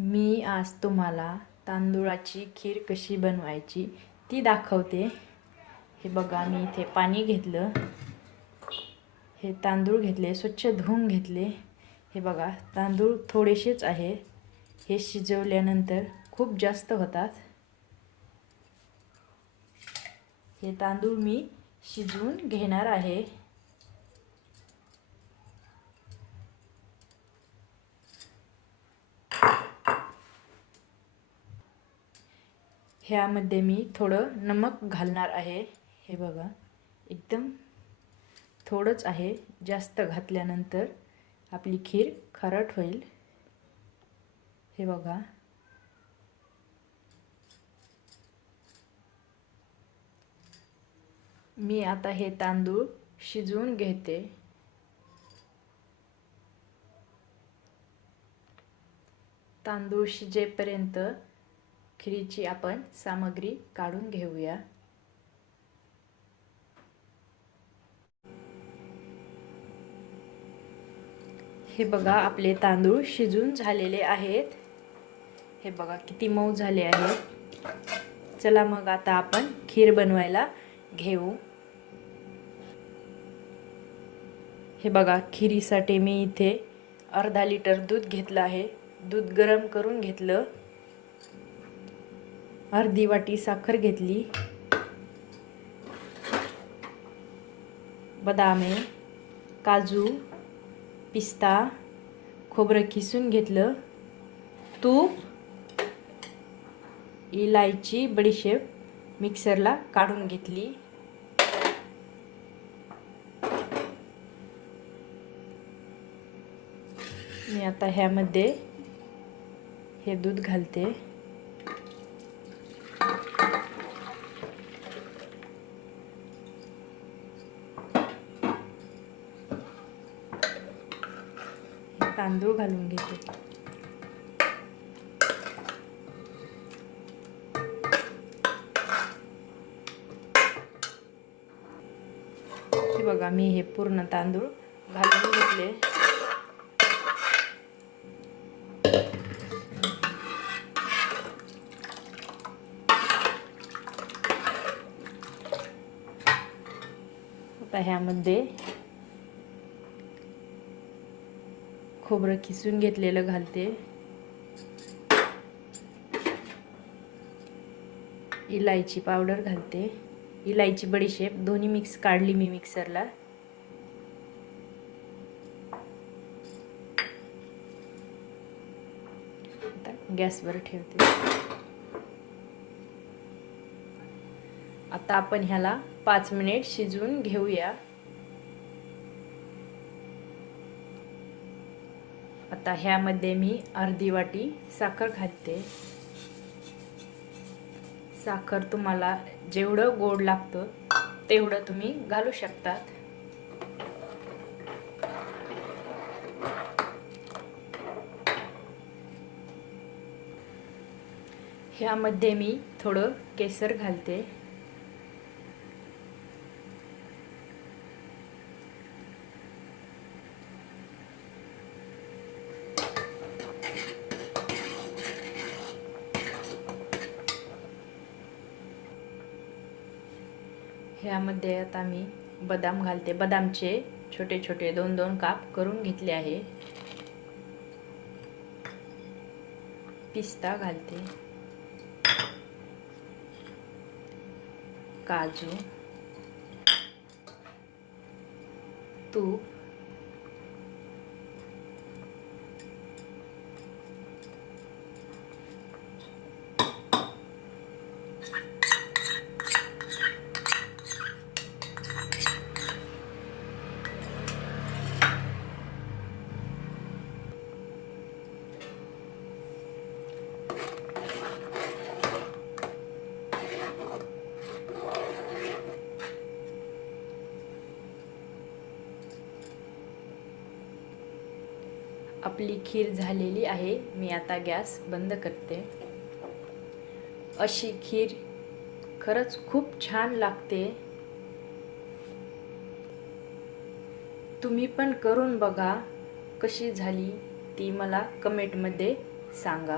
मी आज तुम्हाला तांदूळाची खीर कशी बनवायची ती दाखवते. हे बघा मी इथे पाणी घेतलं. हे तांदूळ घेतले स्वच्छ धुवून घेतले. हे बघा तांदूळ थोडेसेच आहे. हे शिजवल्यानंतर खूप जास्त होतात. हे तांदूळ मी शिजवून घेणार आहे. ह्यामध्ये मी थोडं नमक घालणार आहे. हे बघा एकदम थोडंच आहे. जास्त घातल्यानंतर आपली खीर खारट होईल. हे बघा. मी आता हे तांदूळ शिजवून घेते. तांदूळ शिजेपर्यंत खिरीची आपण सामग्री काढून घेऊया. हे बघा आपले तांदूळ शिजून झालेले आहेत. हे बघा किती मऊ झाले आहेत. चला मग आता आपण खीर बनवायला घेऊ. हे बघा खिरीसाठी मी इथे अर्धा लिटर दूध घेतलं आहे. दूध गरम करून घेतलं. अर्धी वाटी साखर घेतली. बदामे काजू पिस्ता खोबरं किसून घेतलं. तूप इलायची बडीशेप मिक्सरला काढून घेतली. मी आता ह्यामध्ये हे दूध घालते. तांदूळ घालून घेते. बघा मी हे पूर्ण तांदूळ घालून घेतले. आता ह्यामध्ये खोबरं किसून घेतलेलं घालते. इलायची पावडर घालते. इलायची बडीशेप दोन्ही मिक्स काढली मी मिक्सरला. गॅसवर ठेवते. आता आपण ह्याला पाच मिनिट शिजवून घेऊया. आता ह्यामध्ये मी अर्धी वाटी साखर घालते. साखर तुम्हाला जेवढं गोड लागतं तेवढं तुम्ही घालू शकतात. ह्यामध्ये मी थोडं केसर घालते. ह्यामध्ये आता मी बदाम घालते. बदामचे छोटे छोटे दोन दोन काप करून घेतले आहे. पिस्ता घालते. काजू. तूप. आपली खीर झालेली आहे मी आता गॅस बंद करते. अशी खीर खरंच खूप छान लागते. तुम्ही पण करून बघा कशी झाली ती मला कमेंटमध्ये सांगा.